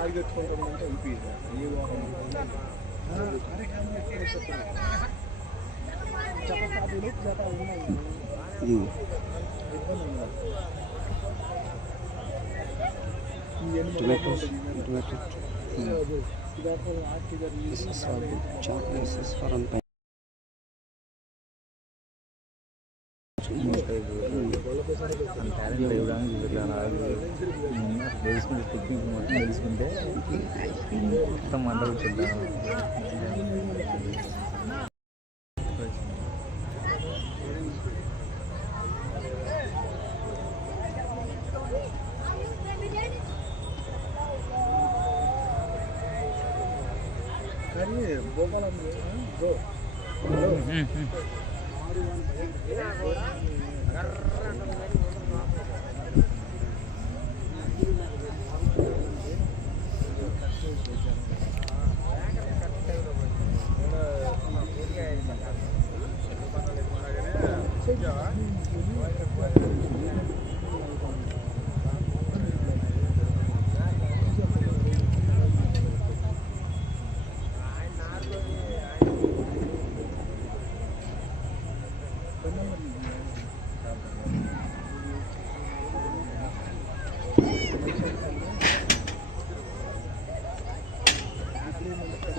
కాలు కట్టుకుంటామంటే అయిపోయింది ఏ వారం చపాతీలు జత on pine. తెలుసుకుంటే టెక్నిక్ మొత్తం తెలుసుకుంటే మొత్తం మంట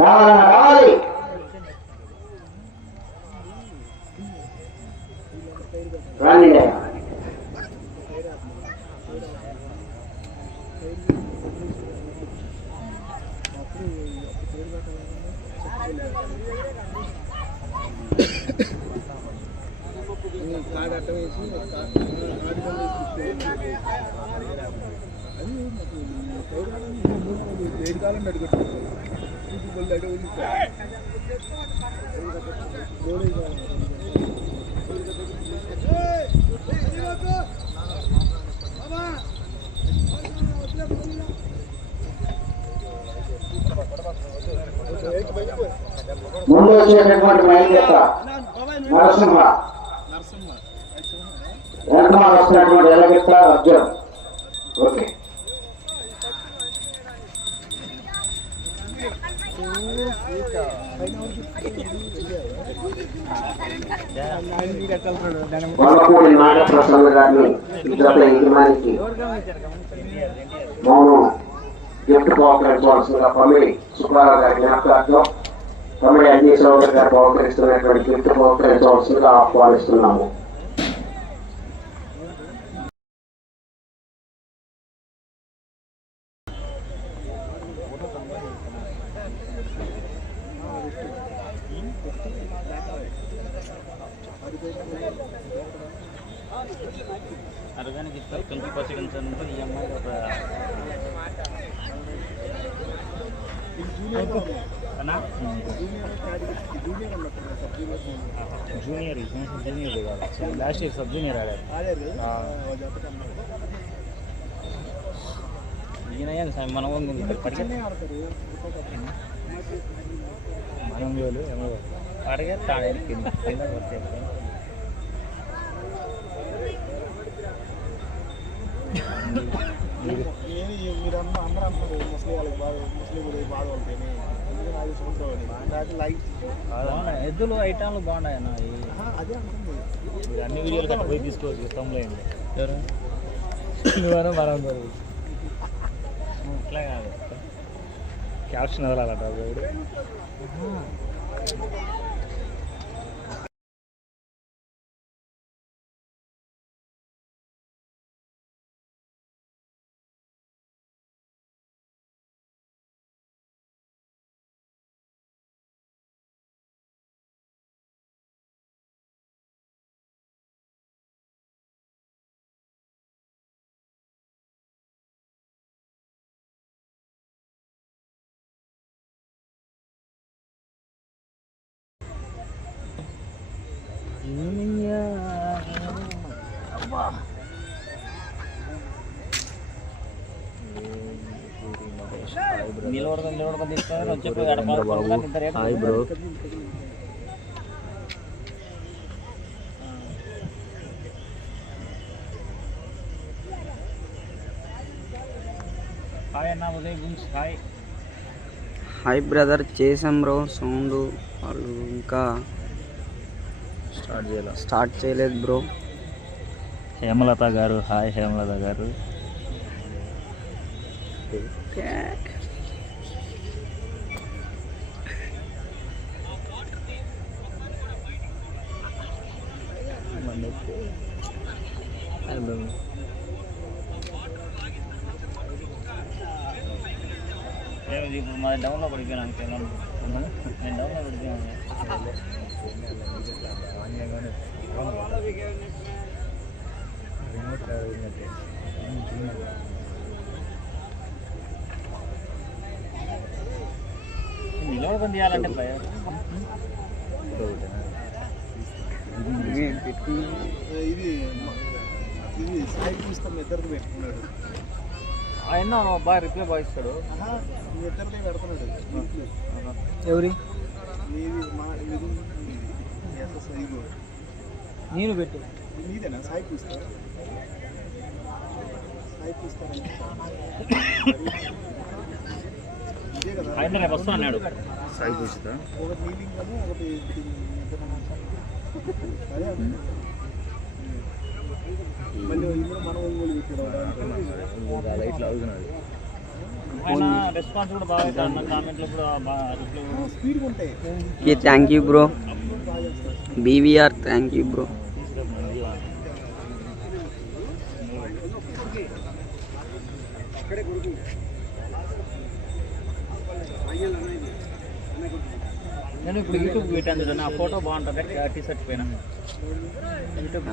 రావాలన్నా రావాలి రాండి అది మాకు కాలం పెట్టుకుంటారు ముందు వచ్చేటటువంటి మైంగత నరసింహ. నరసింహ. వెనకమాల వస్తున్నటువంటి ఎలగెత్త అర్జున్ ఓకే. వల్లపూడి నాగప్రసన్న గారిని గత యజమానికి మౌనం గిఫ్ట్ బహుకరించవలసిందిగా పమిడి సుబ్బారావు గారి జ్ఞాపకార్థం పమిడి అన్ని సోదరు గారు బహుకరిస్తున్నటువంటి గిఫ్ట్ బహుకరించవలసిందిగా ఆహ్వానిస్తున్నాము. ఆర్గానిక్ ఇస్తారు ట్వంటీ పర్సెంట్ అంటే ఈ అమ్మాయి ఒక? జూనియర్ జూనియర్ కాదు లాస్ట్ ఇయర్ సబ్ జూనియర్ ఆడారు. ఈయన సార్? మనం మనం పరిగెత్తాడు కింద. కింద మీరన్నా అందరూ అంటారు ముస్లిం వాళ్ళకి బాధ ముస్లిం వాళ్ళకి బాధ ఉంటుంది ఎందుకంటే అది లైక్ బాగున్నాయి. ఎద్దులు ఐటమ్లు బాగున్నాయి అన్న ఈ అదే అంటుంది. మీరు అన్ని వీడియోలు కట్ట పోయి తీసుకోవచ్చు మనం దొరుకు ఇట్లా కాదు. క్యాప్షన్ వదలాలట హాయ్ బ్రో. హాయ్ అన్న Uday Gunj hi. Hi brother చేసాం బ్రో సౌండ్ వాళ్ళు ఇంకా స్టార్ట్ చేయాలి? స్టార్ట్ చేయలేదు బ్రో. హేమలత గారు హాయ్ హేమలత గారు. ఇప్పుడు మాది డౌన్లో పడిపోయాను నేను డౌన్లో పడిపోయాను నిలబడుకొని తీయాలంటే భయం ఇది ఇది సాయి పుస్తకం ఇద్దరికి పెట్టుకున్నాడు ఆయన బాగా రిప్లై బాగా ఇస్తాడు. ఎవరి? నేను పెట్టు. మీదేనా సాయి పుస్తకం సాయి కదా. ఆయన రేపు వస్తా అన్నాడు. సాయి పూజిత ఒకటి నీలింగ్ అని ఒకటి. మళ్ళీ ఇందులో మనం ఒంగోలు పెట్టాడు లైట్లు అవుతున్నాడు ఆయన రెస్పాన్స్ కూడా బాగా అవుతాడు అన్న కామెంట్లు కూడా బాగా రిప్లై కూడా స్పీడ్గా ఉంటాయి ఓకే థ్యాంక్ యూ బ్రో బాగా చేస్తారు బీవీఆర్ థ్యాంక్ యూ బ్రో నేను ఇప్పుడు యూట్యూబ్ పెట్టాను చూడండి ఆ ఫోటో బాగుంటుంది టీ షర్ట్ పైన యూట్యూబ్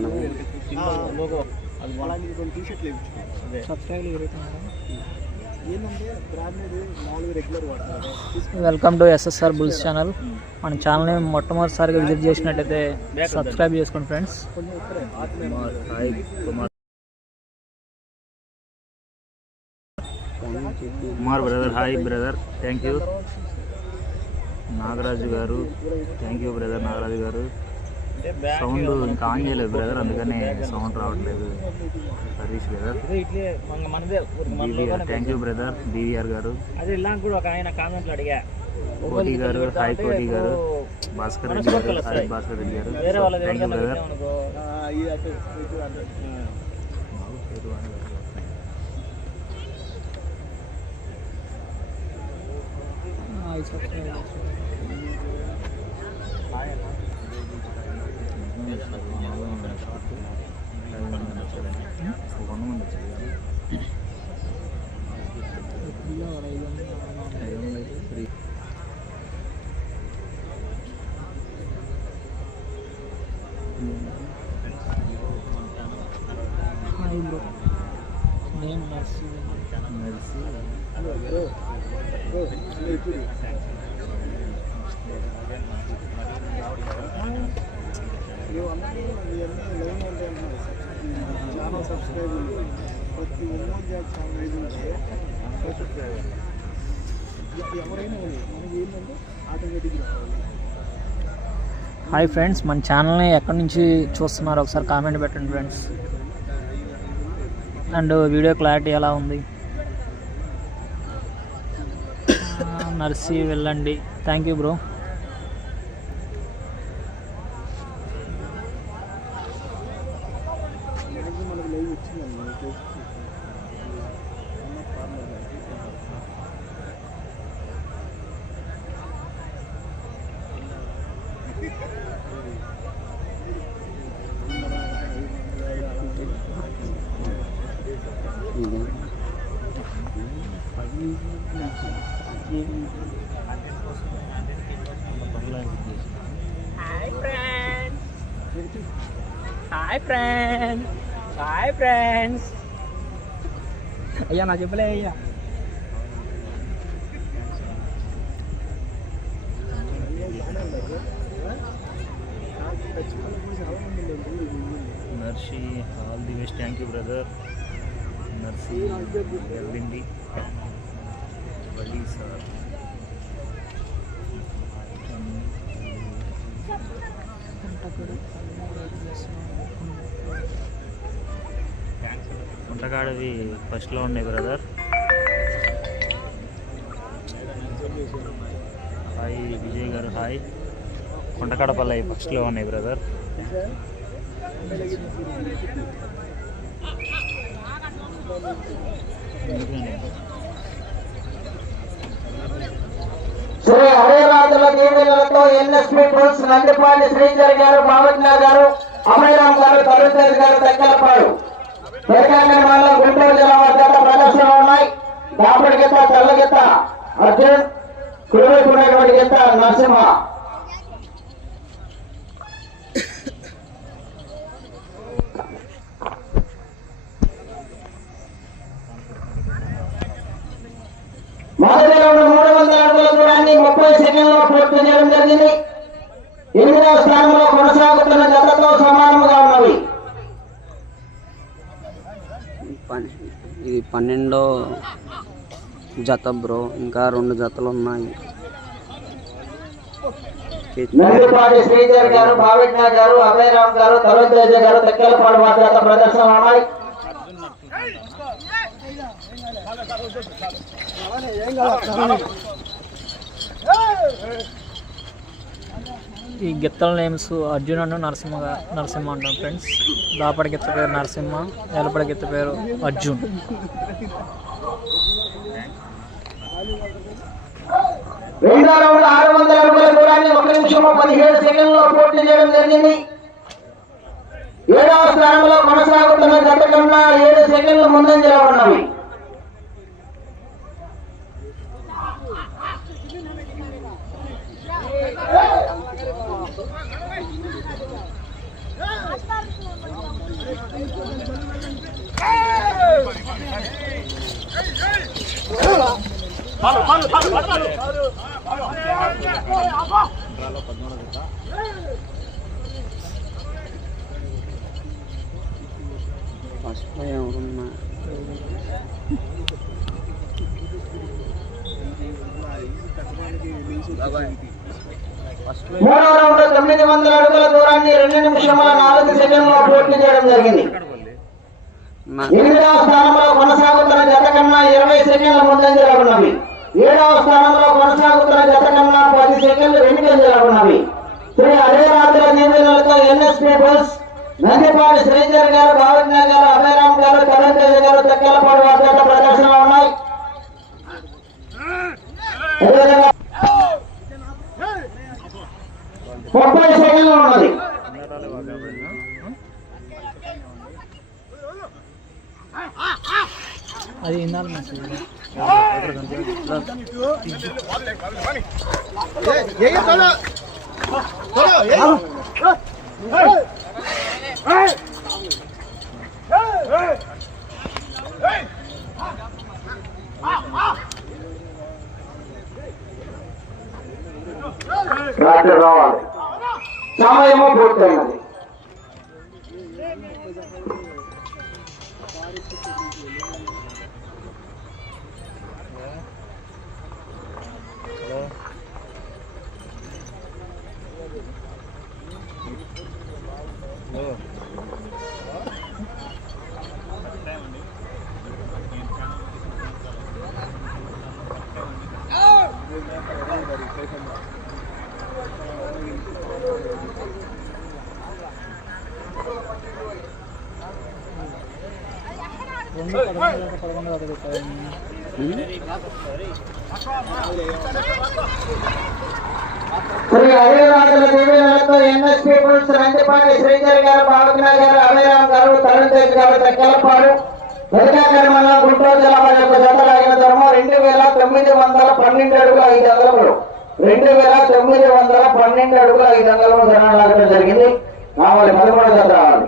లోగో అది మీకు కొన్ని టీషర్ట్లు వేయించుకోండి అదే. సబ్స్క్రైబ్ ఏంటంటే బ్రాండ్ రెగ్యులర్ వాడతారు. Welcome to SSR Bulls channel మన ఛానల్ని మొట్టమొదటిసారిగా విజిట్ చేసినట్టయితే సబ్స్క్రైబ్ చేసుకోండి friends Kumar brother hi brother thank you Nagaraju garu. Thank you brother Nagaraju గారు. సౌండ్ ఇంకా ఆన్ చేయలేదు బ్రదర్ అందుకని సౌండ్ రావట్లేదు Harish brother BVR thank you brother BVR garu అదే ఇలా కూడా ఒక ఆయన కామెంట్లు అడిగా కోటి గారు హాయ్ కోటి గారు భాస్కర్ రెడ్డి గారు హాయ్ భాస్కర్ రెడ్డి గారు వేరే వాళ్ళది థ్యాంక్ యూ బ్రదర్ ఆ, ఈ అటు ఇటు అటు నేను నర్సు బ్రో, బ్రో, బ్రో, ఇలా ఇప్పుడు నువ్వు అన్నది మీ అన్ని లైన్ అంటే అన్నారు చాలా సబ్స్క్రైబ్ ప్రతి ఒంగోలు జాతి ఛానల్ ఇది ఉంటే ఎ- ఎవరైనా కానీ మనకి ఏంటంటే ఆటోమేటిక్గా రావాలి హాయ్ ఫ్రెండ్స్ మన ఛానల్ని ఎక్కడి నుంచి చూస్తున్నారు ఒకసారి కామెంట్ పెట్టండి ఫ్రెండ్స్ అండ్ వీడియో క్లారిటీ ఎలా ఉంది? నర్సి వెళ్ళండి. Thank you bro Hi friends! Hi friends! Ayan, aja pala ayan. Mercy, all the best. Thank you, brother. Mercy, Bindi. Bali, sir. వంటకాడవి ఫస్ట్లో ఉన్నాయి బ్రదర్ హాయ్ విజయ్ గారు హాయ్ కొండకడపల్లి ఫస్ట్లో ఉన్నాయి బ్రదర్ శ్రీ హరేరాజుల దీవెనలతో ఎన్ఎస్పి ట్రూల్స్ నందిపాటి శ్రీధర్ గారు భావజ్ఞ గారు అమయరామ్ గారు తరుణ్ గారు తెక్కలపాడు పెరగాంగని మండలం గుంటూరు జిల్లా వద్ద ప్రదర్శన ఉన్నాయి దాపడి గీత తెల్ల గీత అర్జున్ కుడివైపు ఉన్నటువంటి గీత నరసింహ. మొదటి రౌండ్ మూడు వందల అడుగుల దూరాన్ని ముప్పై సెకండ్లో పూర్తి చేయడం జరిగింది. ఎనిమిదవ స్థానంలో కొనసాగుతున్న జతతో సమానముగా ఉన్నవి. ఇది పన్నెండో జత బ్రో. ఇంకా రెండు జతలు ఉన్నాయి. కే- నందిపాటి శ్రీధర్ గారు భావిజ్ఞ గారు అభయరామ్ గారు తరుణ్ తేజ గారు తెక్కలపాడు వారి జత ప్రదర్శన ఉన్నాయి ఈ గిత్తల నేమ్స్ అర్జున్ అను నరసింహ నరసింహ అంటాం ఫ్రెండ్స్. దాపడి గిత్త పేరు నరసింహ ఎలపడి గిత్త పేరు అర్జున్. రెండో రౌండ్ ఆరు వందల అడుగుల దూరాన్ని ఒక నిమిషంలో పదిహేడు సెకండ్లో పూర్తి చేయడం జరిగింది. ఏడవ స్థానంలో కొనసాగుతున్న గత కన్నా ఏడు సెకండ్లు ముందంజలో ఉన్నవి. మూడవ ఎవరున్నా మూడో తొమ్మిది వందల అడుగుల దూరాన్ని రెండు నిమిషముల నాలుగు సెకండ్లో పోటీ చేయడం జరిగింది. ఎనిమిదవ స్థానంలో కొనసాగుతున్న జత కన్నా ఇరవై సెకండ్ల ముందంజలో ఉన్నవి. ఏడవ స్థానంలో కొనసాగుతున్న గత కన్నా పది సెకండ్లు వెనుకంజలో ఉన్నవి శ్రీ హరిరాత్ర దీవెనలతో ఎన్ఎస్ బస్ నందిపాటి శ్రీధర్ గారు భావజ్ఞ గారు అభయరామ్ గారు కరణ్ తేజ గారు తెక్కలపాడు వారి జత ప్రదర్శనలో ఉన్నాయి. ముప్పై సెకండ్లు ఉన్నది. అది ఇందాలి ఏ హలో రెండు పదకొండు ఎన్ఎస్ పీపుల్స్ దాకా రంగపాటి శ్రీధర్ గారు భావజ్ఞ గారు అభయరామ్ గారు తరుణ్ తేజ్ గారు తెక్కలపాడు వెనకాకరి మండలం గుంటూరు జిల్లా వారి యొక్క జతలాగిన ధర్మం రెండు వేల తొమ్మిది వందల పన్నెండు అడుగుల ఐదు అంగళములు. రెండు వేల తొమ్మిది వందల పన్నెండు అడుగుల ఐదు అంగళములు ధనం లాగడం జరిగింది. మామూలు పదమూడు జత రావాలి.